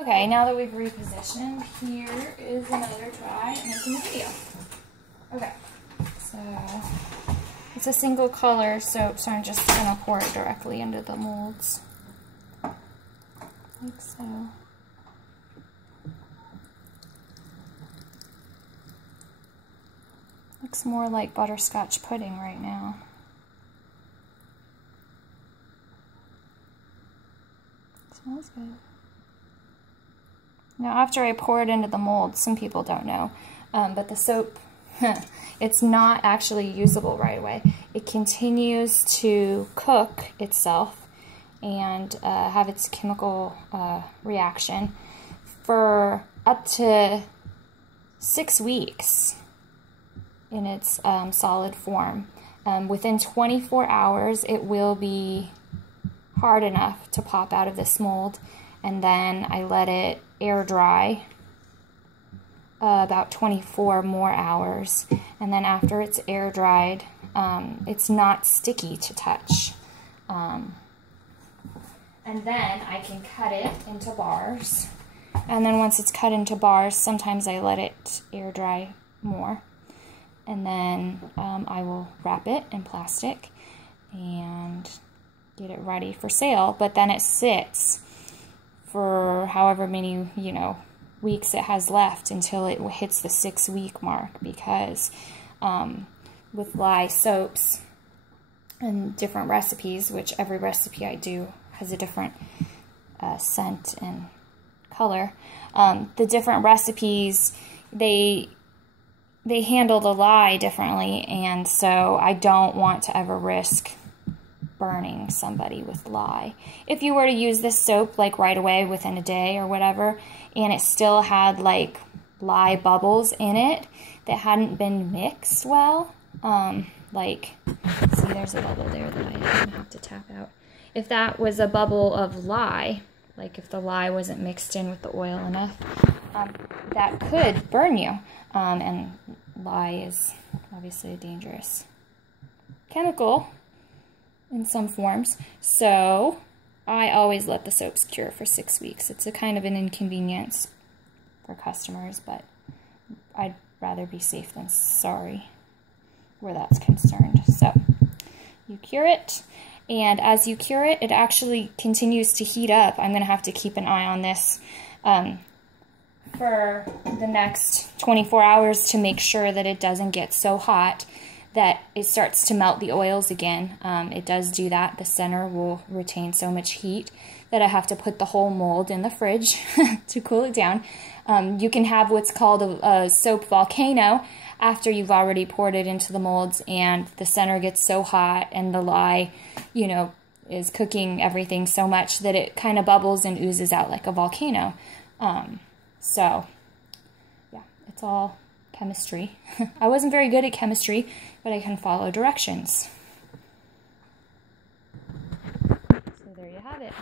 Okay, now that we've repositioned, here is another try making a video. Okay, so it's a single color soap, so I'm just gonna pour it directly into the molds. Like so. Looks more like butterscotch pudding right now. Smells good. Now after I pour it into the mold, some people don't know, but the soap, it's not actually usable right away. It continues to cook itself and have its chemical reaction for up to 6 weeks in its solid form. Within 24 hours, it will be hard enough to pop out of this mold, and then I let it air dry about 24 more hours, and then after it's air dried, it's not sticky to touch. And then I can cut it into bars, and then once it's cut into bars, sometimes I let it air dry more, and then I will wrap it in plastic and get it ready for sale. But then it sits for however many, weeks it has left until it hits the 6-week mark, because with lye soaps and different recipes, which every recipe I do has a different scent and color, the different recipes, they handle the lye differently, and so I don't want to ever risk burning somebody with lye. If you were to use this soap like right away within a day or whatever, and it still had like lye bubbles in it that hadn't been mixed well, like, see, there's a bubble there that I'm gonna have to tap out. If that was a bubble of lye, like if the lye wasn't mixed in with the oil enough, that could burn you. And lye is obviously a dangerous chemical in some forms, so I always let the soaps cure for 6 weeks. It's a kind of an inconvenience for customers, but I'd rather be safe than sorry where that's concerned. So you cure it, and as you cure it, it actually continues to heat up. I'm going to have to keep an eye on this for the next 24 hours to make sure that it doesn't get so hot that it starts to melt the oils again. It does do that. The center will retain so much heat that I have to put the whole mold in the fridge to cool it down. You can have what's called a soap volcano after you've already poured it into the molds and the center gets so hot and the lye, is cooking everything so much that it kind of bubbles and oozes out like a volcano. So, yeah, it's all chemistry. I wasn't very good at chemistry, but I can follow directions. So there you have it.